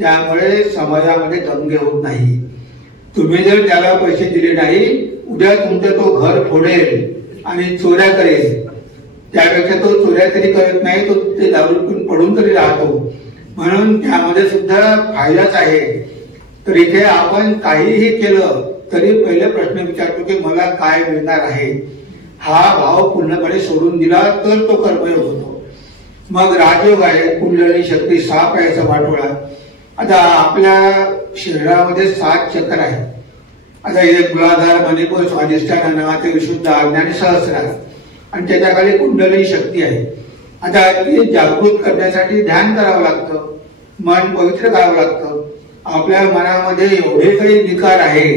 त्यामुळे समाजामध्ये दंगे होत नाही. तुम्ही जर त्याला पैसे दिले नाही, उद्या तुमचं तो घर फोडेल आणि चोऱ्या करेल. त्यापेक्षा तो चोऱ्या तरी करत नाही, तो ते दारू पडून तरी राहतो. म्हणून त्यामध्ये सुद्धा फायदाच आहे. तर इथे आपण काहीही केलं तरी पहिले प्रश्न विचारतो की मला काय मिळणार आहे. हा भाव पूर्णपणे सोडून दिला तर तो कर्मयोग होतो. मग राजयोग आहे, कुंडली शक्ती, साप आहे याचा वाटोळा. आता आपल्या शरीरामध्ये 7 चक्र आहे. आता इथे मूलाधार, मणिपूर, स्वाधिष्ठान, अनाहत, विशुद्ध, आज्ञा आणि सहस्रार, आणि त्याच्या खाली कुंडली शक्ती आहे. आता ती जागृत करण्यासाठी ध्यान करावं लागतं, मन पवित्र करावं लागतं. आपल्या मनामध्ये एवढे काही विकार आहे,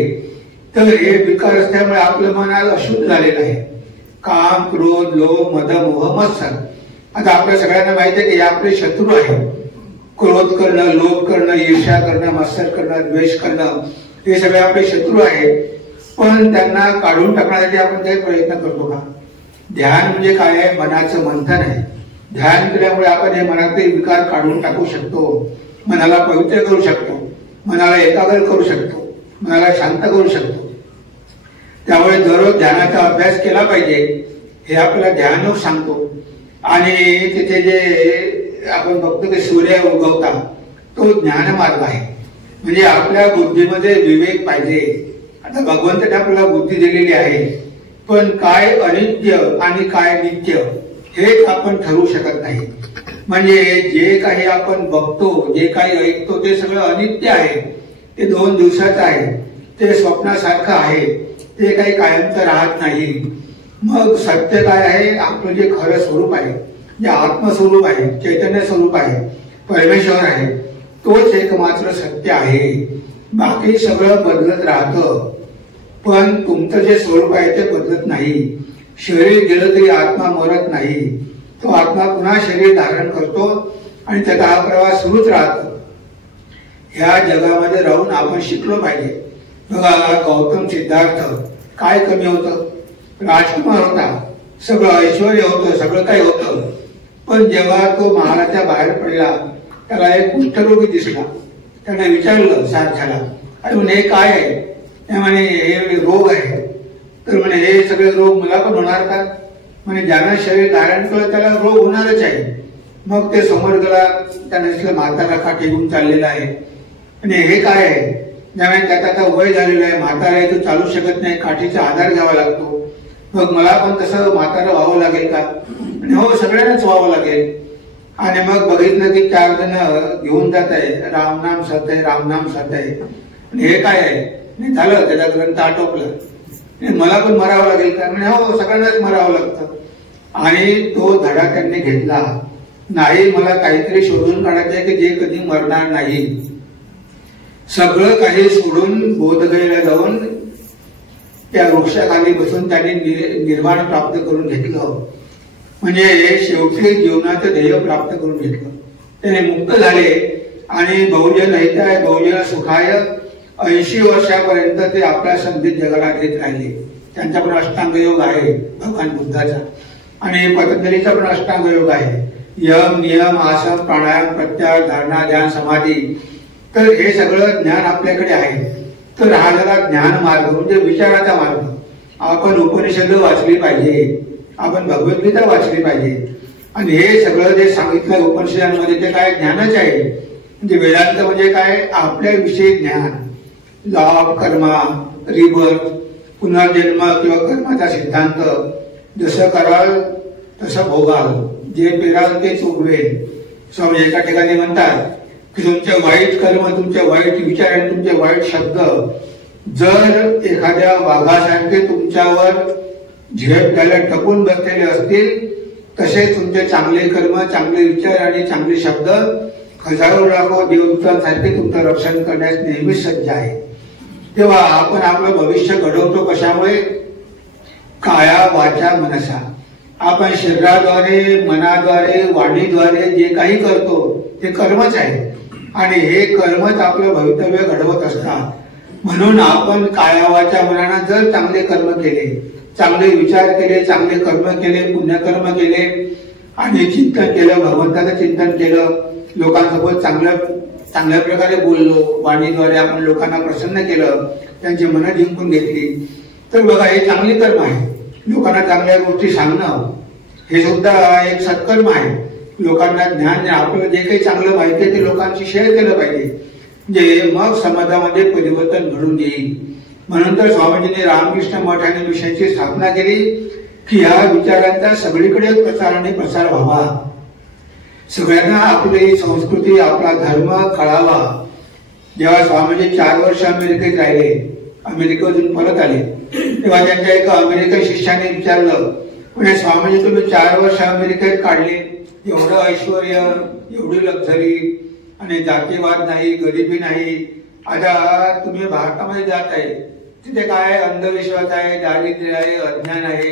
तर हे विकार असल्यामुळे आपलं मन आज अशुद्ध झालेलं आहे. काम, क्रोध, लोभ, मद, मोह, मत्सर. आता आपल्या सगळ्यांना माहिती आहे की हे आपले शत्रू आहे. क्रोध करणं, लोभ करणं, ईर्ष्या करणं, मत्सर करणं, द्वेष करणं, हे सगळे आपले शत्रू आहे. पण त्यांना काढून टाकण्यासाठी आपण काही प्रयत्न करतो का? ध्यान म्हणजे काय आहे? मनाचं मंथन आहे. ध्यान केल्यामुळे आपण हे मनातले विकार काढून टाकू शकतो, मनाला पवित्र करू शकतो, मनाला एकाग्र करू शकतो, मनाला शांत करू शकतो. त्यामुळे दररोज ध्यानाचा अभ्यास केला पाहिजे, हे आपल्याला ध्यान सांगतो. आणि तिथे जे आपण बघतो की सूर्य उगवता, तो ज्ञान मार्ग आहे. म्हणजे आपल्या बुद्धीमध्ये विवेक पाहिजे. आता भगवंताने आपल्याला बुद्धी दिलेली आहे, पण काय अनित्य आणि काय नित्य हे आपण ठरवू शकत नाही. म्हणजे जे काही आपण बघतो, जे काही ऐकतो, ते सगळं अनित्य आहे. ते 2 दिवसाचं आहे, ते स्वप्नासारखं आहे, ते काही कायमचं राहत नाही. मग सत्य काय आहे? आपलं जे खरं स्वरूप आहे, जे आत्मस्वरूप आहे, चैतन्य स्वरूप आहे, परमेश्वर आहे, तोच एकमात्र सत्य आहे. बाकी सगळं बदलत राहतं, पण तुमचं जे स्वरूप आहे ते बदलत नाही. शरीर गेलं तरी आत्मा मरत नाही. तो आत्मा पुन्हा शरीर धारण करतो आणि त्याचा हा प्रवास सुरूच राहतो. ह्या जगामध्ये राहून आपण शिकलो पाहिजे. बघा, गौतम सिद्धार्थ काय कमी होतं? राजकुमार होता, सगळं ऐश्वर होतं, सगळं काही होतं. पण जेव्हा तो महालाच्या बाहेर पडला, त्याला एक कुष्ठरोगी दिसला. त्याने विचारलं सारख्याला, अरे म्हणे हे काय आहे? म्हणे हे रोग आहे. तर म्हणे हे सगळे रोग मला पण होणार का? म्हणे ज्यानं शरीर धारण केलं त्याला रोग होणारच आहे. मग ते समोर गेला, त्याने म्हातारा काठी घेऊन चाललेला आहे. आणि हे काय आहे? ज्यामुळे त्याचा आता वय झालेलं आहे, म्हातारा आहे, तो चालू शकत नाही, काठीचा आधार घ्यावा लागतो. मग मला पण तसं म्हातारा व्हावं लागेल का? आणि हो, सगळ्यांनाच व्हावं लागेल. आणि मग बघितलं की 4 जण घेऊन जात आहे, रामनाम सत आहे, रामनाम सत आहे. आणि हे काय आहे? झालं, त्याचा ग्रंथ आटोपला. मला पण मरावं लागेल का? म्हणजे हो, सगळ्यांनाच मरावं लागतं. आणि तो धडा त्यांनी घेतला नाही. मला काहीतरी शोधून काढायचं आहे की जे कधी मरणार नाही. सगळं काही सोडून बोधगयेला जाऊन त्या वृक्षाखाली बसून त्यांनी निर्वाण प्राप्त करून घेतलं. म्हणजे शेवटी जीवनाचं ध्येय प्राप्त करून घेतलं. त्याने मुक्त झाले आणि बहुजन हिताय बहुजन सुखाय 80 वर्षापर्यंत ते आपल्या संधीत जगाला घेत राहिले. त्यांचा पण अष्टांग योग आहे भगवान बुद्धाचा, आणि पतंजलीचा पण अष्टांग योग आहे. यम, नियम, आसन, प्राणायाम, प्रत्याहार, धारणा, ध्यान, समाधी. तर हे सगळं ज्ञान आपल्याकडे आहे. तर हा झाला ज्ञान मार्ग, म्हणजे विचाराचा मार्ग. आपण उपनिषद वाचली पाहिजे, आपण भगवद्गीता वाचली पाहिजे. आणि हे सगळं जे सांगितलं उपनिषदांमध्ये ते काय? ज्ञानच आहे. म्हणजे वेदांत म्हणजे काय? आपल्याविषयी ज्ञान. लॉ ऑफ कर्मा, रिबर्थ, पुनर्जन्म किंवा कर्माचा सिद्धांत. जसं कराल तसं भोगाल, जे पेराल तेच उगवेल. स्वामी एका ठिकाणी म्हणतात की तुमचे वाईट कर्म, तुमचे वाईट विचार आणि तुमचे वाईट शब्द जर एखाद्या वाघासारखे तुमच्यावर झेप घ्यायला टपून बसलेले असतील, तसे तुमचे चांगले कर्म, चांगले विचार आणि चांगले शब्द हजारो लाखो देवदूतांसारखे तुमचं रक्षण करण्यास नेहमीच सज्ज आहे. तेव्हा आपण आपलं भविष्य घडवतो कशामुळे? काया वाचा मनसा. आपण शरीराद्वारे, मनाद्वारे, वाणीद्वारे जे काही करतो ते कर्मच आहे. आणि हे कर्मच आपलं भवितव्य घडवत असतात. म्हणून आपण काया वाचा मनानं जर चांगले कर्म केले, चांगले विचार केले, चांगले कर्म केले, पुण्यकर्म केले आणि चिंतन केलं, भगवंताचं चिंतन केलं, लोकांसोबत चांगलं चांगल्या प्रकारे बोललो, वाणीद्वारे आपण लोकांना प्रसन्न केलं, त्यांची मनं जिंकून घेतली, तर बघा हे चांगली कर्म आहे. लोकांना चांगल्या गोष्टी सांगणं हे सुद्धा एक सत्कर्म आहे. लोकांना ज्ञान, आपलं जे काही चांगलं माहिती आहे ते लोकांशी शेअर केलं पाहिजे, म्हणजे मग समाजामध्ये परिवर्तन घडून येईल. म्हणून तर स्वामीजींनी रामकृष्ण मठ आणि मिशनची स्थापना केली की ह्या विचारांचा सगळीकडे प्रचार आणि प्रसार व्हावा, सगळ्यांना आपली संस्कृती, आपला धर्म कळावा. जेव्हा स्वामीजी 4 वर्ष अमेरिकेत राहिले, अमेरिकेतून परत आले, तेव्हा त्यांच्या एका अमेरिकन शिष्याने विचारलं, म्हणजे स्वामीजी तुम्ही 4 वर्ष अमेरिकेत काढले, एवढं ऐश्वर, एवढी लक्झरी आणि जातीवाद नाही, गरिबी नाही, आता तुम्ही भारतामध्ये जात आहे, तिथे काय अंधविश्वास आहे, दारिद्र्य आहे, अज्ञान आहे,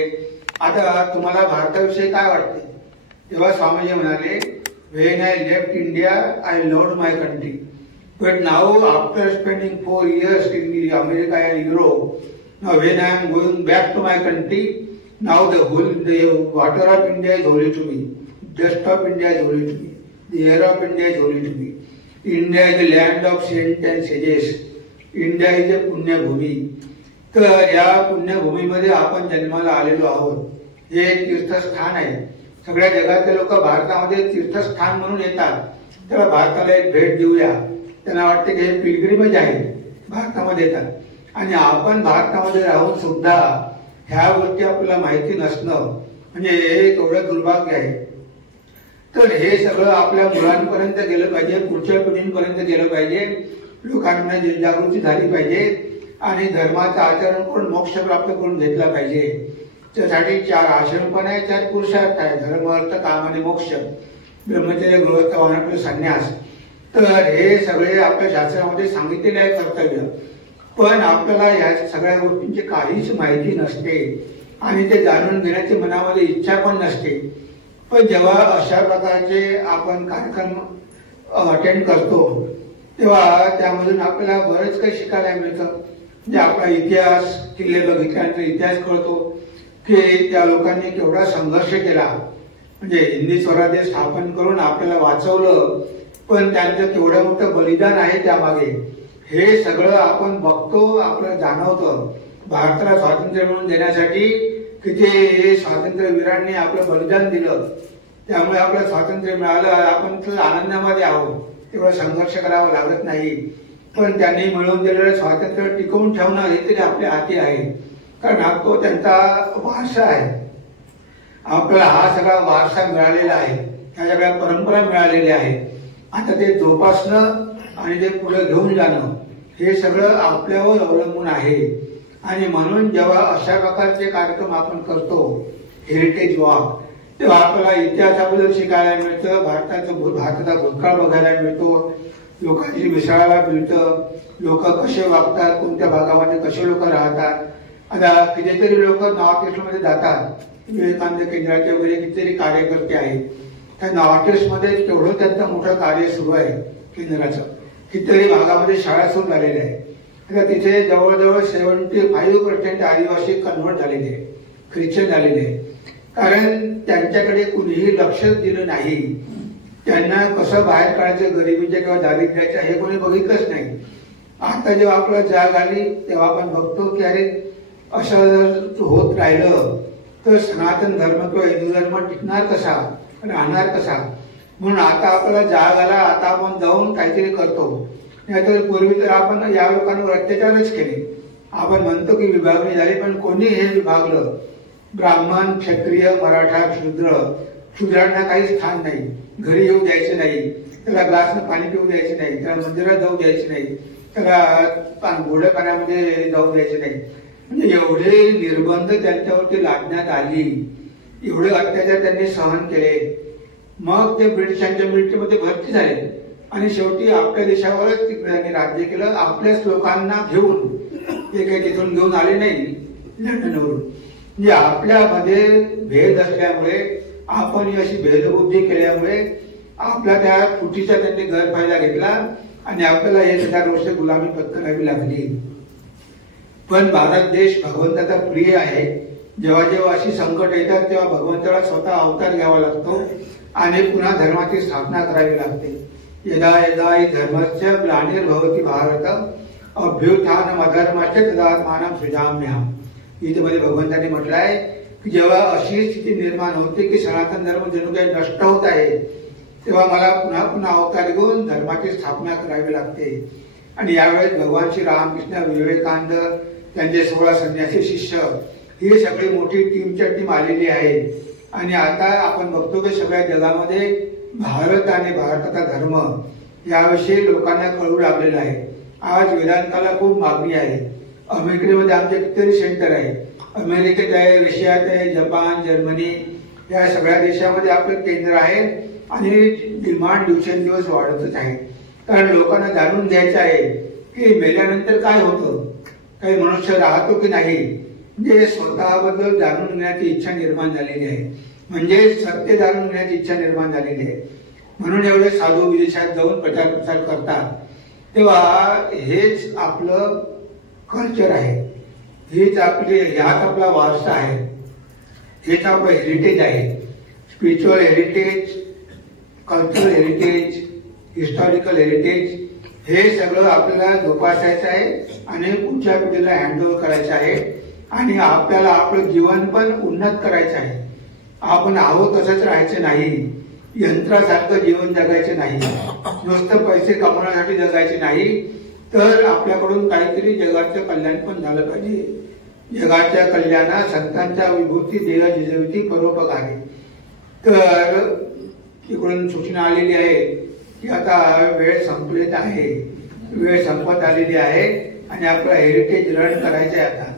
आता तुम्हाला भारताविषयी काय वाटते? तेव्हा स्वामीजी म्हणाले, when I left India, I loved my country. But now, after spending 4 years in America and Europe, now when I am going back to my country, now the water of India is holy to me, dust of India is holy to me, the air of India is holy to me. India is the land of saints and sages. India is a पुण्यभूमी. तर या पुण्यभूमीमध्ये आपण जन्माला आलेलो आहोत. हे एक तीर्थस्थान आहे. सगळ्या जगातले लोक भारतामध्ये तीर्थस्थान म्हणून येतात, तेव्हा भारताला एक भेट देऊया. त्यांना वाटते की हे पिलग्रिमेज आहे, भारतामध्ये येतात. आणि आपण भारतामध्ये राहून सुद्धा ह्या गोष्टी आपल्याला माहिती नसणं म्हणजे हे थोडं दुर्भाग्य आहे. तर हे सगळं आपल्या मुलांपर्यंत गेलं पाहिजे, पुढच्या पिढींपर्यंत गेलं पाहिजे, लोकांना जागृती झाली पाहिजे आणि धर्माचं आचरण करून मोक्ष प्राप्त करून घेतला पाहिजे. त्यासाठी 4 आश्रम पण आहे, 4 पुरुषार्थ आहे, धर्म, अर्थ, काम आणि मोक्ष, ब्रह्मचर्य, गृहस्थ, वानप्रस्थ, संन्यास. तर हे सगळे आपल्या शास्त्रामध्ये सांगितलेले आहे कर्तव्य. पण आपल्याला या सगळ्या गोष्टींची काहीच माहिती नसते आणि ते जाणून घेण्याची मनामध्ये इच्छा पण नसते. पण जेव्हा अशा प्रकारचे आपण कार्यक्रम अटेंड करतो तेव्हा त्यामधून आपल्याला बरंच काही शिकायला मिळतं. म्हणजे आपला इतिहास, किल्ले बघितल्यानंतर इतिहास कळतो की त्या लोकांनी केवढा संघर्ष केला, म्हणजे हिंदी स्वराज्य स्थापन करून आपल्याला वाचवलं, पण त्यांचं केवढं मोठं बलिदान आहे त्यामागे. हे सगळं आपण बघतो, आपल्याला जाणवतं. भारताला स्वातंत्र्य मिळवून देण्यासाठी किती स्वातंत्र्यवीरांनी आपलं बलिदान दिलं, त्यामुळे आपलं स्वातंत्र्य मिळालं. आपण आनंदामध्ये आहोत, तेवढा संघर्ष करावा लागत नाही. पण त्यांनी मिळवून दिलेलं स्वातंत्र्य टिकवून ठेवणं हे तरी आपल्या हाती आहे, कारण हा तो त्यांचा वारसा आहे. आपल्याला हा सगळा वारसा मिळालेला आहे, ह्या सगळ्या परंपरा मिळालेल्या आहेत. आता ते जोपासणं आणि ते पुढे घेऊन जाणं हे सगळं आपल्यावर अवलंबून आहे. आणि म्हणून जेव्हा अशा प्रकारचे कार्यक्रम आपण करतो, हेरिटेज वॉक, तेव्हा आपल्याला इतिहासाबद्दल शिकायला मिळतं, भारताचा भूतकाळ बघायला मिळतो, लोकांची मिसळायला मिळतं, लोक कसे वागतात, कोणत्या भागामध्ये कसे लोक राहतात. आता कितीतरी लोक नॉर्थ ईस्टमध्ये जातात, विवेकानंद केंद्राचे वगैरे कितीतरी कार्यकर्ते आहेत. त्या नॉर्थ ईस्टमध्ये तेवढं त्यांचं मोठं कार्य सुरू आहे केंद्राचं. कितीतरी भागामध्ये शाळा सुरू झालेल्या आहे. आता तिथे जवळजवळ 75% आदिवासी कन्व्हर्ट झालेले आहे, ख्रिश्चन झालेले आहे. कारण त्यांच्याकडे कुणीही लक्षच दिलं नाही. त्यांना कसं बाहेर काढायचं गरिबीच्या किंवा दारिद्र्याच्या हे कोणी बघितलंच नाही. आता जेव्हा आपल्याला जाग आली तेव्हा आपण बघतो की अरे असं जर होत राहिलं तर सनातन धर्म किंवा हिंदू धर्म टिकणार कसा, राहणार कसा. म्हणून आता आपल्याला जाग आला, आता आपण जाऊन काहीतरी करतो. नाहीतर पूर्वी तर आपण या लोकांवर अत्याचारच केले. आपण म्हणतो की विभागणी झाली, पण कोणी हे विभागलं. ब्राह्मण, क्षत्रिय, मराठा, शूद्रांना काही स्थान नाही, घरी येऊ द्यायचे नाही, त्याला ग्लासनं पाणी पिऊ द्यायचे नाही, त्याला मंदिरात जाऊ द्यायचे नाही, त्याला गोड्या पाण्यामध्ये जाऊ द्यायचे नाही. म्हणजे एवढे निर्बंध त्यांच्यावरती लादण्यात आली, एवढे अत्याचार त्यांनी सहन केले. मग ते ब्रिटिशांच्या मिलिटरीमध्ये भरती झाले आणि शेवटी आपल्या देशावरच त्यांनी राज्य केलं. आपल्याच लोकांना घेऊन, ते काही तिथून घेऊन आले नाही लंडनवरून. म्हणजे आपल्यामध्ये भेद असल्यामुळे, आपण अशी भेदबुद्धी केल्यामुळे आपला त्या फुटीचा त्यांनी गैरफायदा घेतला आणि आपल्याला 1000 वर्ष गुलामी पत्करावी लागली. पण भारत देश भगवंताचा प्रिय आहे. जेव्हा जेव्हा अशी संकट येतात तेव्हा भगवंताला स्वतः अवतार घ्यावा लागतो आणि पुन्हा धर्माची स्थापना करावी लागते. यदा यदा हि धर्मस्य ग्लानिर्भवति भारत अभ्युत्थानमधर्मस्य तदात्मानं सृजाम्यहम्. गीतेमध्ये भगवंतांनी म्हटलं आहे की जेव्हा अशी स्थिती निर्माण होते की सनातन धर्म जणू काही नष्ट होत आहे, तेव्हा मला पुन्हा पुन्हा अवतार घेऊन धर्माची स्थापना करावी लागते. आणि यावेळेस भगवान श्री रामकृष्ण, विवेकानंद, त्यांचे 16 संन्यासी शिष्य, ही सगळी मोठी टीमच्या टीम आलेली आहे. आणि आता आपण बघतो की सगळ्या जगामध्ये भारत आणि भारताचा धर्म याविषयी लोकांना कळू लागलेला आहे. आज वेदांताला खूप मागणी आहे. अमेरिकेमध्ये आमचे कितीतरी सेंटर आहे, अमेरिकेत आहे, रशियात आहे, जपान, जर्मनी, या सगळ्या देशामध्ये आपलं केंद्र आहे. आणि डिमांड दिवसेंदिवस वाढतच आहे. कारण लोकांना जाणून घ्यायचं आहे की मेल्यानंतर काय होतं, काही मनुष्य राहतो की नाही. म्हणजे स्वतःबद्दल जाणून घेण्याची इच्छा निर्माण झालेली आहे, म्हणजे सत्य जाणून घेण्याची इच्छा निर्माण झालेली आहे. म्हणून एवढे साधू विदेशात जाऊन प्रचार करतात. तेव्हा हेच आपलं कल्चर आहे, हेच ह्यात आपला वारसा आहे, हेच आपलं हेरिटेज आहे. Spiritual heritage, cultural heritage, historical heritage, हे सगळं आपल्याला जोपासायचं आहे आणि पुढच्या पिढीला हँडओव्हर करायचं आहे. आणि आपल्याला आपलं जीवन पण उन्नत करायचं आहे. आपण आहोत तसंच राहायचं नाही, यंत्रासारखं जीवन जगायचं नाही, नुसतं पैसे कमवण्यासाठी जगायचे नाही, तर आपल्याकडून काहीतरी जगाचं कल्याण पण झालं पाहिजे. जगाच्या कल्याणात संतांच्या विभूती देह जिजवती परोपकारी. तर तिकडून सूचना आलेली आहे की आता वेळ संपलेला आहे, वेळ संपत आलेली आहे आणि आपला हेरिटेज रन करायचं आहे आता.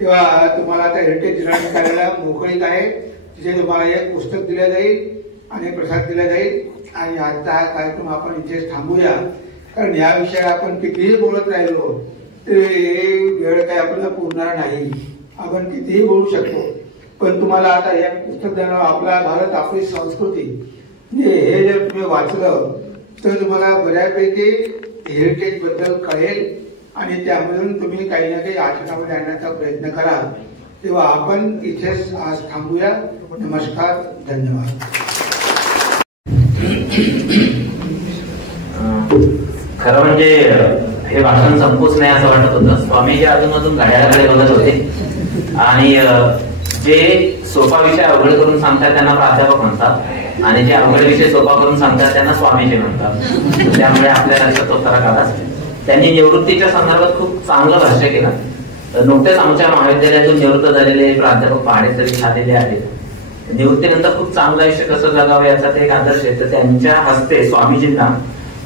तेव्हा तुम्हाला आता हेरिटेज रन करायला मोकळीक आहे. तिथे तुम्हाला एक पुस्तक दिलं जाईल आणि प्रसाद दिला जाईल. आणि आजचा हा कार्यक्रम आपण इथेच थांबूया, कारण या विषयावर आपण कितीही बोलत राहिलो तरी वेळ काही आपल्याला पुरणार नाही. आपण कितीही बोलू शकतो, पण तुम्हाला आता या पुस्तक देणार आपला भारत, आपली संस्कृती, हे जर तुम्ही वाचलं तर तुम्हाला बऱ्यापैकी हेरिटेज बद्दल कळेल आणि त्यामधून तुम्ही काही ना काही आचरणामध्ये आणण्याचा प्रयत्न कराल. तेव्हा आपण इथेच आज थांबूया. नमस्कार, धन्यवाद. खरं म्हणजे हे भाषण संपूच नाही असं वाटत होतं. स्वामीजी अजून घड्याळाकडे बघत होते आणि जे सोपा विषय अवघड करून सांगतात त्यांना प्राध्यापक म्हणतात आणि जे अवघड विषय सोपा करून सांगतात त्यांना स्वामीजी म्हणतात. त्यामुळे आपल्या लक्षात तो फरक आलाच. त्यांनी निवृत्तीच्या संदर्भात खूप चांगलं भाष्य केलं. नुकतेच आमच्या महाविद्यालयातून निवृत्त झालेले प्राध्यापक पाडेसरी आलेले आहेत. निवृत्तीनंतर खूप चांगलं आयुष्य कसं जगावं याचा ते एक आदर्श आहे. तर त्यांच्या हस्ते स्वामीजींना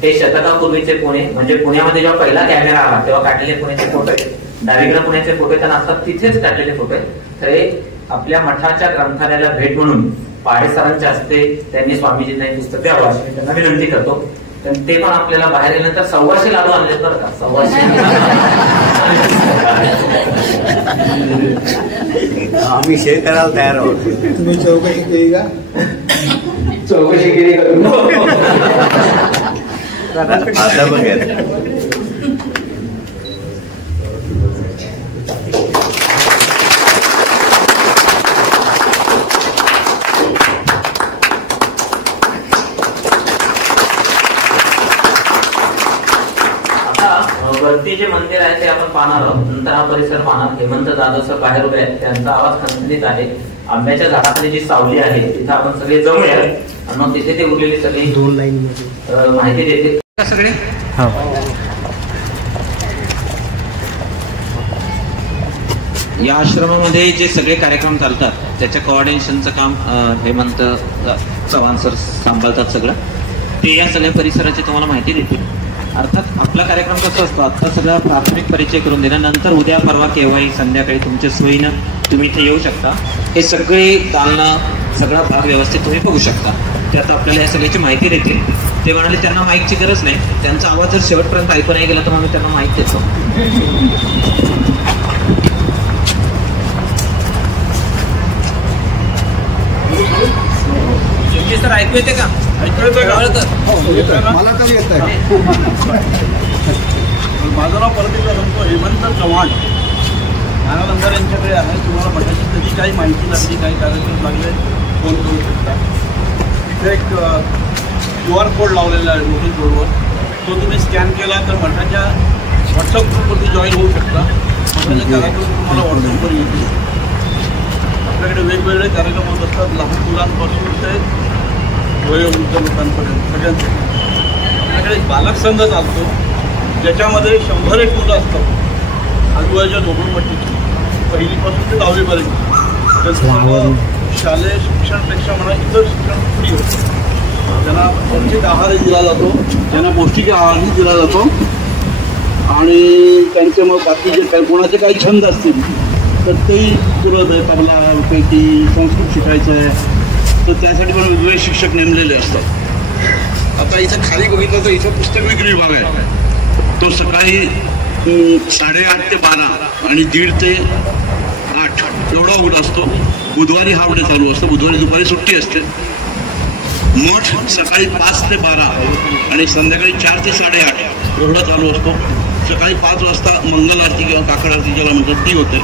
हे शतकापूर्वीचे पुणे, म्हणजे पुण्यामध्ये जेव्हा पहिला कॅमेरा आला तेव्हा काढलेले पुण्याचे फोटो आहेत. डावीकडे पुण्याचे फोटो त्यांना असतात तिथेच काढलेले फोटो आहेत. तर हे आपल्या मठाच्या ग्रंथालयाला भेट म्हणून पाडेसरांच्या हस्ते त्यांनी स्वामीजींना एक पुस्तक द्यावं अशी त्यांना विनंती करतो. ते पण आपल्याला बाहेर गेल्यानंतर 1,200 लाडू आणलेत बरं का. 1,200 आम्ही शेअर करायला तयार आहोत. तुम्ही चौकशी केली का? चौकशी केली का? आता बघा वरती जे मंदिर आहे ते आपण पाहणार आहोत. नंतर हा परिसर पाहणार. हेमंत जाधव सर बाहेर उभे आहेत, त्यांचा आवाज खणखणीत आहे. आंब्याच्या झाडाखाली जी सावली आहे तिथं आपण सगळे जमूया आणि मग तिथे ते उरलेली सगळी 2 लाईन माहिती देते सगळे. या आश्रमामध्ये जे सगळे कार्यक्रम चालतात त्याच्या कोऑर्डिनेशनचं काम हेमंत चव्हाण सर सांभाळतात सगळं. ते या सगळ्या परिसराची तुम्हाला माहिती देतील. अर्थात आपला कार्यक्रम कसा असतो, आता सगळा प्राथमिक परिचय करून देणं, नंतर उद्या परवा केव्हाही संध्याकाळी तुमच्या सोयीनं तुम्ही इथे येऊ शकता. हे सगळे दालना सगळा भाग व्यवस्थित तुम्ही बघू शकता. त्यात आपल्याला या सगळ्याची माहिती देतील. ते म्हणाले त्यांना माईकची गरज नाही, त्यांचा आवाज जर शेवटपर्यंत ऐकू नाही गेला तर आम्ही त्यांना माईक देतो. सर ऐकू येते का? मला तर येत आहे. माझं नाव परत एकदा सांगतो, हेमंत चव्हाण. त्यानंतर यांच्याकडे आहे. तुम्हाला मठाची कधी काही माहिती लागली, काही कार्यक्रम लागले, फोन करू शकता. इथे एक QR कोड लावलेला आहे नोटीस बोर्डवर. तो तुम्ही स्कॅन केला तर मठाच्या व्हॉट्सअप ग्रुपवरती जॉईन होऊ शकता. मठाच्या कार्यक्रम तुम्हाला व्हॉट्सअपवर येतील. आपल्याकडे वेगवेगळे कार्यक्रम होत असतात, लहान मुलांपासून ते वयोवृद्ध लोकांपर्यंत सगळ्यांसाठी. आपल्याकडे एक बालक संघ चालतो ज्याच्यामध्ये 101 मुलं असतात आजूबाजूच्या झोपडपट्टीची, पहिलीपासून ते 10वीपर्यंत. त्याचं शालेय शिक्षणापेक्षा म्हणा इतर शिक्षण फ्री होतं. त्यांना पौष्टिक आहारही दिला जातो, त्यांना पौष्टिक आहारही दिला जातो. आणि त्यांचे मग बाकी जे काही कोणाचे काही छंद असतील तर तेही पुरत आहे. तबला, पेटी, संस्कृत शिकायचं आहे तर त्यासाठी पण वेगवेगळे शिक्षक नेमलेले असतात. आता इथं खाली बघितलं तर इथं पुस्तक विक्री विभाग आहे. तो सकाळी 8:30 ते 12 आणि 1:30 ते 8 एवढा उघडा असतो. बुधवारी हाफ डे चालू असतो, बुधवारी दुपारी सुट्टी असते. मठ सकाळी 5 ते 12 आणि संध्याकाळी 4 ते 8:30 एवढा चालू असतो. सकाळी 5 वाजता मंगल आरती किंवा काकड आरती ज्याला म्हणतात ती होते.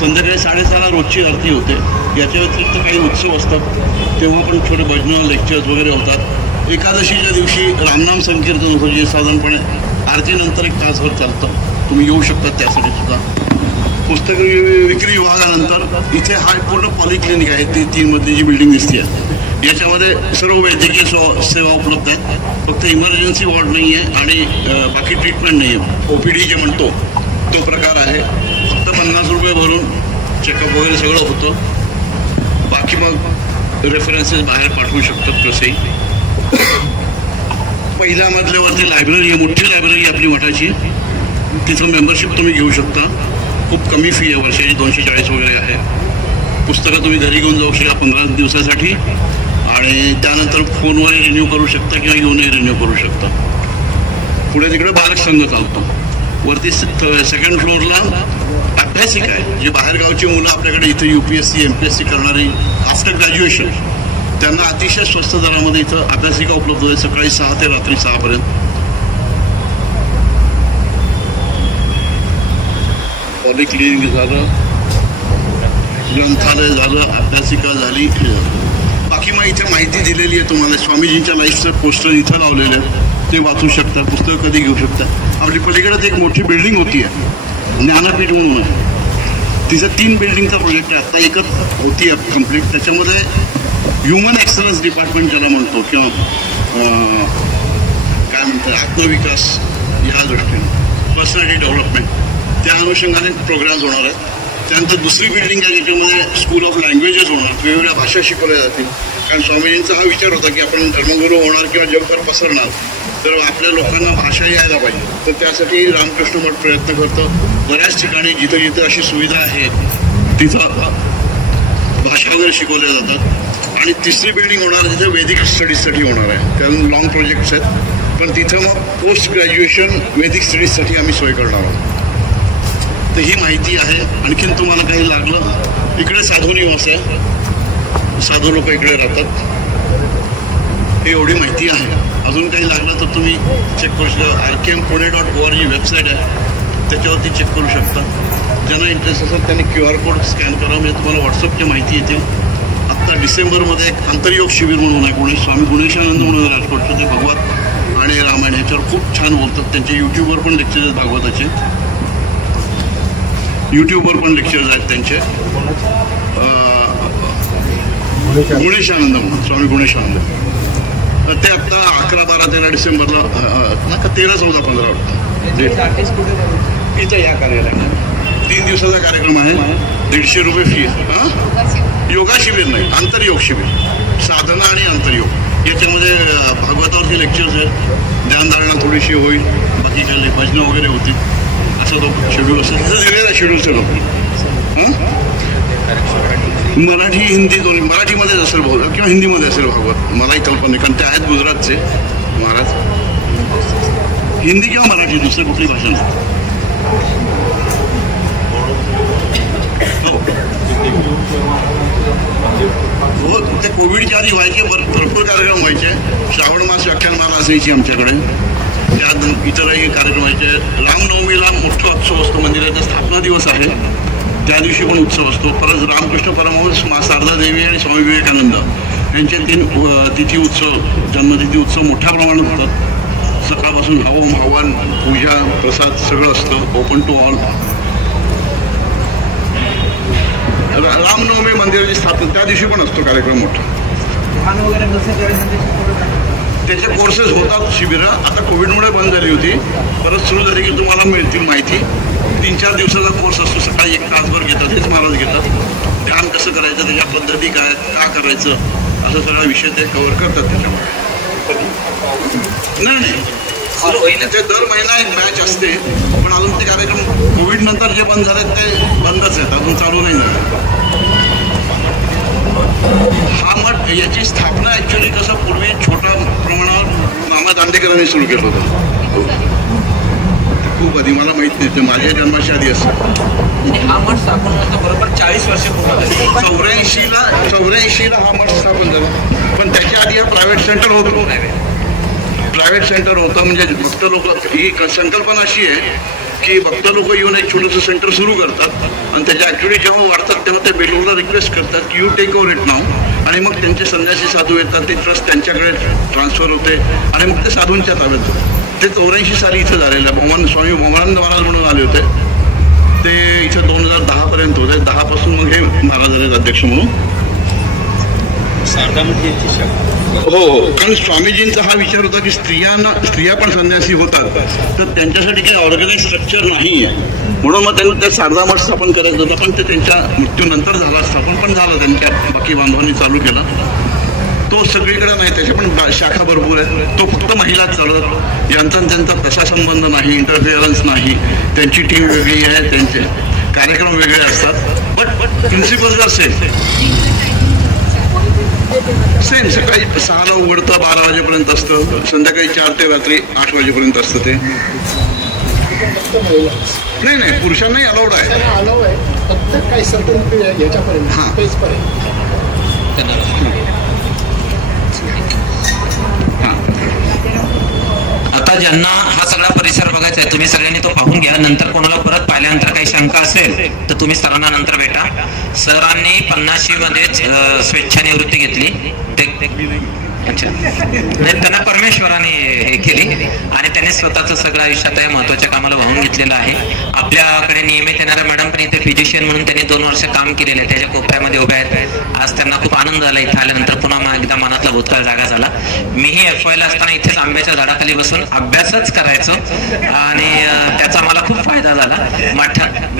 संध्याकाळी 6:30 रोजची आरती होते. याच्या व्यतिरिक्त काही उत्सव असतात तेव्हा पण छोटे भजनं, लेक्चर्स वगैरे होतात. एकादशीच्या दिवशी रामनाम संकीर्तन होतं जे साधारणपणे आरतीनंतर 1 तासभर चालतं. तुम्ही येऊ शकता त्यासाठी सुद्धा. पुस्तक विक्री विभागानंतर इथे हा पूर्ण पॉलिक्लिनिक आहे. ती 3 मधली जी बिल्डिंग दिसते आहे याच्यामध्ये सर्व वैद्यकीय सेवा उपलब्ध आहेत. फक्त इमर्जन्सी वॉर्ड नाही आहे आणि बाकी ट्रीटमेंट नाही आहे. OPD जे म्हणतो तो प्रकार आहे. फक्त 50 रुपये भरून चेकअप वगैरे सगळं होतं. बाकी मग रेफरन्सेस बाहेर पाठवू शकतात कसंही. पहिल्या मजल्यावरती लायब्ररी आहे, मोठी लायब्ररी आपली मठाची. तिथं मेंबरशिप तुम्ही घेऊ शकता. खूप कमी फी आहे, वर्षाची 240 वगैरे आहे. पुस्तकं तुम्ही घरी घेऊन जाऊ शकता 15 दिवसासाठी आणि त्यानंतर फोनवर रिन्यू करू शकता किंवा येऊनही रिन्यू करू शकता. पुढे तिकडे बालक संघ चालतो. वरती 2nd फ्लोअरला अभ्यासिका आहे. जे बाहेरगावची मुलं आपल्याकडे इथं UPSC MPSC करणारी आफ्टर ग्रॅज्युएशन त्यांना अतिशय स्वस्त दरामध्ये इथं अभ्यासिका उपलब्ध आहे. सकाळी 6 ते रात्री 6 पर्यंत. पॉलिक्लिनिक झालं, ग्रंथालय झालं, अभ्यासिका झाली. बाकी मग इथे माहिती दिलेली आहे तुम्हाला. स्वामीजींच्या लाईफचं पोस्टर इथं लावलेलं आहे, ते वाचू शकता. पुस्तकं कधी घेऊ शकता. आपली पलीकडे एक मोठी बिल्डिंग होती आहे ज्ञानपीठ म्हणून आहे. तिचं 3 बिल्डिंगचा प्रोजेक्ट आहे. आता एकच होती आहे कम्प्लीट. त्याच्यामध्ये ह्युमन एक्सलन्स डिपार्टमेंट ज्याला म्हणतो किंवा काय म्हणतात आत्मविकास या दृष्टीने पर्सनॅलिटी डेव्हलपमेंट त्या अनुषंगाने प्रोग्राम्स होणार आहेत. त्यानंतर दुसरी बिल्डिंग आहे ज्याच्यामध्ये स्कूल ऑफ लँग्वेजेस होणार. वेगवेगळ्या भाषा शिकवल्या जातील. कारण स्वामीजींचा हा विचार होता की आपण धर्मगुरू होणार किंवा जगभर पसरणार तर आपल्या लोकांना भाषा यायला पाहिजे. तर त्यासाठी रामकृष्ण मठ प्रयत्न करतो. बऱ्याच ठिकाणी जिथं जिथं अशी सुविधा आहे तिथं भाषा वगैरे शिकवल्या जातात. आणि तिसरी बिल्डिंग होणार तिथे वैदिक स्टडीजसाठी होणार आहे. त्यातून लॉंग प्रोजेक्ट्स आहेत. पण तिथं मग पोस्ट ग्रॅज्युएशन वैदिक स्टडीजसाठी आम्ही सोय करणार आहोत. तर ही माहिती आहे. आणखीन तुम्हाला काही लागलं इकडे साधू निवास आहे. साधू लोक इकडे राहतात. हे एवढी माहिती आहे. अजून काही लागलं तर तुम्ही चेक करू शकता. IKMPune.org वेबसाईट आहे त्याच्यावरती चेक करू शकता. ज्यांना इंटरेस्ट असेल त्यांनी QR कोड स्कॅन करा म्हणजे तुम्हाला व्हॉट्सअपची माहिती येते. आत्ता डिसेंबरमध्ये एक आंतरयोग शिबिर म्हणून आहे. स्वामी गुणेशानंद म्हणून राजकोटचे ते भगवत आणि रामायण ह्याच्यावर खूप छान बोलतात. त्यांचे यूट्यूबवर पण लेक्चर्स आहेत भागवताचे. यूट्यूबवर पण लेक्चर्स आहेत त्यांचे. गुणेशानंद म्हणून स्वामी गुणेशानंद. ते आत्ता 11, 12, 13 डिसेंबरला 13, 14, 15 इथं या कार्यालयात 3 दिवसाचा कार्यक्रम आहे. 150 रुपये फी आहे. योगा शिबिर नाही, आंतरयोग शिबिर. साधना आणि आंतरयोग याच्यामध्ये भागवतावरती लेक्चर्स आहेत. ध्यानधारणा थोडीशी होईल. बाकी काही भजनं वगैरे होतील. असं तो शेड्यूल असेल. तिथं दिलेला शेड्यूलचं लोक मराठी हिंदी दोन्ही. मराठीमध्येच असेल भागवत किंवा हिंदीमध्ये असेल भागवत. मलाही कल्पना नाही कारण ते आहेत गुजरातचे महाराज. हिंदी किंवा मराठी दुसरी कुठली भाषा नाही. हो ते कोविडच्या आधी व्हायचे भरपूर कार्यक्रम व्हायचे. श्रावण मास व्याख्यानमाला असायची आमच्याकडे. त्यात इतरही कार्यक्रम व्हायचे. रामनवमीला मोठा उत्सव असतो. मंदिराचा स्थापना दिवस आहे त्या दिवशी पण उत्सव असतो. परत रामकृष्ण परमहंस, मा शारदा देवी आणि स्वामी विवेकानंद यांचे 3 तिथी उत्सव, जन्मतिथी उत्सव मोठ्या प्रमाणात होतात. सकाळपासून हवन, पूजा, प्रसाद सगळं असतं, ओपन टू ऑल. रामनवमी मंदिराची स्थापना त्या दिवशी पण असतो कार्यक्रम मोठा. त्याचे कोर्सेस होतात, शिबिरं. आता कोविडमुळे बंद झाली होती, परत सुरू झाली की तुम्हाला मिळतील माहिती. 3-4 दिवसाचा कोर्स असतो, सकाळी 1 तासभर घेतात, हेच महाराज घेतात. ध्यान कसं करायचं, त्याच्या पद्धती काय, का करायचं, असं सगळा विषय ते कव्हर करतात त्याच्यामध्ये. नाही ते दर महिना एक मॅच असते, पण अजून ते कार्यक्रम कोविड नंतर जे बंद झालेत ते बंदच आहेत, अजून चालू नाही झाले. हा मठ याची स्थापना ऍक्च्युली कसं पूर्वी छोट्या प्रमाणावर मामा दांडेकरांनी सुरू केलं होतं. खूप आधी, मला माहित नाही, ते माझ्या जन्माच्या आधी असं. हा मठ स्थापन होता बरोबर 40 वर्ष पूर्ण झाली. 84ला हा मठ स्थापन झाला. पण त्याच्या आधी हा प्रायव्हेट सेंटर होतं. प्रायव्हेट सेंटर होतं म्हणजे भक्त लोक, ही संकल्पना अशी आहे की भक्त लोक येऊन एक छोटंसं सेंटर सुरू करतात आणि त्याच्या ॲक्टिव्हिटी जेव्हा वाढतात तेव्हा ते बेलूरला रिक्वेस्ट करतात की you take over it now. आणि मग त्यांचे संन्यासी साधू येतात, ते ट्रस्ट त्यांच्याकडे ट्रान्सफर होते आणि मग ते साधूंच्या ताब्यात होते. ते 84 साली इथं झालेलं आहे. स्वामी भोमानंद महाराज म्हणून आले होते, ते इथं 2010 पर्यंत होते. 10 पासून मग हे महाराज झाले अध्यक्ष म्हणून. हो, कारण स्वामीजींचा हा विचार होता की स्त्रिया पण संन्यासी होतात, तर त्यांच्यासाठी काही ऑर्गनाइज स्ट्रक्चर नाही आहे, म्हणून मग त्यांनी त्या शारदा मठ स्थापन करायचं होतं. पण ते त्यांच्या मृत्यूनंतर झाला, स्थापन पण झालं, त्यांच्या बाकी बांधवांनी चालू केला. तो सगळीकडे नाही, त्याच्या पण शाखा भरपूर आहेत. तो फक्त महिलाच चालवतात. यांचा त्यांचा तसा संबंध नाही, इंटरफिअरन्स नाही. त्यांची टीम वेगळी आहे, त्यांचे कार्यक्रम वेगळे असतात, बट प्रिन्सिपल जर सेम सकाळी 6ला उघडतं, 12 वाजेपर्यंत असतं, संध्याकाळी 4 ते रात्री 8 वाजेपर्यंत असतं. ते नाही पुरुषांनाही अलाउड आहे. फक्त काही सर्टन याच्यापर्यंत आता ज्यांना हा सगळा परिसर बघायचा आहे, तुम्ही सगळ्यांनी तो पाहून घ्या. नंतर कोणाला परत पाहिल्यानंतर काही शंका असेल तर तुम्ही सरांना नंतर भेटा. सरांनी 85 मध्येच स्वेच्छानिवृत्ती घेतली. अच्छा, नाही, त्यांना परमेश्वराने हे केली आणि त्यांनी स्वतःचं सगळं आयुष्यात या महत्वाच्या कामाला वाहून घेतलेलं आहे. आपल्याकडे नियमित येणाऱ्या मॅडम पण इथे फिजिशियन म्हणून त्यांनी 2 वर्ष काम केलेलं आहे, त्याच्या कोपऱ्यामध्ये उभ्या आहेत. आज त्यांना खूप आनंद झाला इथे आल्यानंतर, पुन्हा एकदा मनातला भूतकाळ जागा झाला. मीही FYला असताना इथेच आंब्याच्या झाडाखाली बसून अभ्यासच करायचो आणि त्याचा मला खूप फायदा झाला.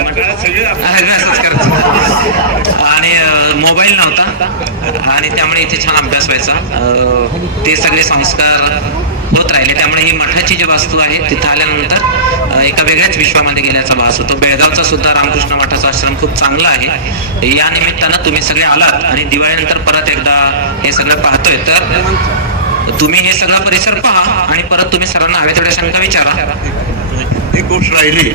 अभ्यासच करायचो आणि मोबाईल नव्हता आणि त्यामुळे इथे छान अभ्यास व्हायचा. ते सगळे संस्कार होत राहिले. त्यामुळे ही मठाची जी वास्तू आहे तिथं आल्यानंतर एका वेगळ्याच विश्वामध्ये गेल्याचा भास होतो. बेळगावचा सुद्धा रामकृष्ण मठाचा आश्रम खूप चांगला आहे. या निमित्तानं तुम्ही सगळे आलात आणि दिवाळीनंतर परत एकदा हे सगळं पाहतोय, तर तुम्ही हे सगळं परिसर पहा आणि परत तुम्ही सरांना हव्या तेवढ्या शंका विचारा. एक गोष्ट राहिली,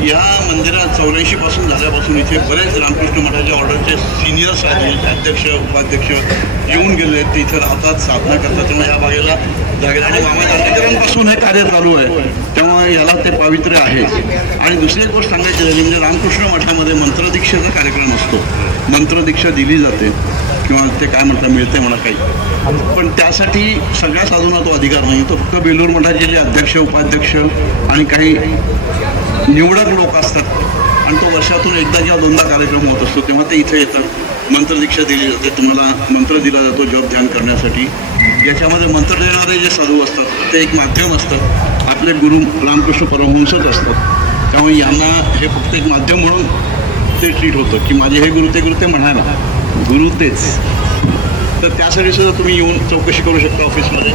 या मंदिरात 84 पासून झाल्यापासून इथे बरेच रामकृष्ण मठाच्या ऑर्डरचे सिनियर साधू, अध्यक्ष, उपाध्यक्ष येऊन गेले. ते इथे राहतात, साधना करतात. त्यामुळे या भागेला जागेला आणि मामा दांडेकरांपासून हे कार्य चालू आहे, तेव्हा याला ते पावित्र्य आहे. आणि दुसरी एक गोष्ट सांगायची झाली म्हणजे रामकृष्ण मठामध्ये मंत्रदीक्षेचा कार्यक्रम असतो. मंत्रदीक्षा दिली जाते किंवा ते काय म्हणतात मिळते म्हणा काही, पण त्यासाठी सगळ्या साधूंना तो अधिकार नाही. तो फक्त बेलूर मठाचे जे अध्यक्ष, उपाध्यक्ष आणि काही निवडक लोक असतात आणि तो वर्षातून एकदा किंवा 2दा कार्यक्रम होत असतो, तेव्हा ते इथे येतात. मंत्रदीक्षा दिली जाते, तुम्हाला मंत्र दिला जातो जप ध्यान करण्यासाठी. याच्यामध्ये मंत्र देणारे जे साधू असतात ते एक माध्यम असतात, आपले गुरु रामकृष्ण परमहंसच असतात. त्यामुळे यांना हे फक्त एक माध्यम म्हणून ते ट्रीट होतं की माझे हे गुरु ते म्हणायला, गुरु तेच. तर त्यासाठी सुद्धा तुम्ही येऊन चौकशी करू शकता ऑफिसमध्ये.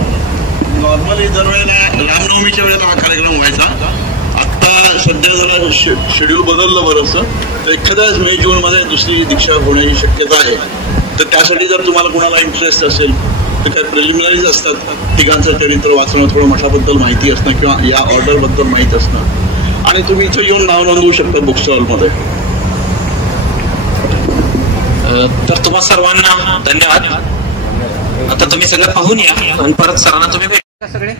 नॉर्मली दरवेळेला रामनवमीच्या वेळेला हा कार्यक्रम व्हायचा. आत्ता सध्या जरा शेड्यूल बदललं बरंचसं, तर एखाद्याच मे जूनमध्ये दुसरी दीक्षा होण्याची शक्यता आहे. तर त्यासाठी जर तुम्हाला कोणाला इंटरेस्ट असेल तर काही प्रिलिमिनरीज असतात, तिघांचं चरित्र वाचणं, थोडं मठाबद्दल माहिती असणं किंवा या ऑर्डरबद्दल माहीत असणं, आणि तुम्ही इथं येऊन नाव नोंदवू शकता बुक स्टॉलमध्ये. तर तुम्हा सर्वांना धन्यवाद. आता तुम्ही सगळं पाहून या आणि परत सरांना तुम्ही भेटा सगळे.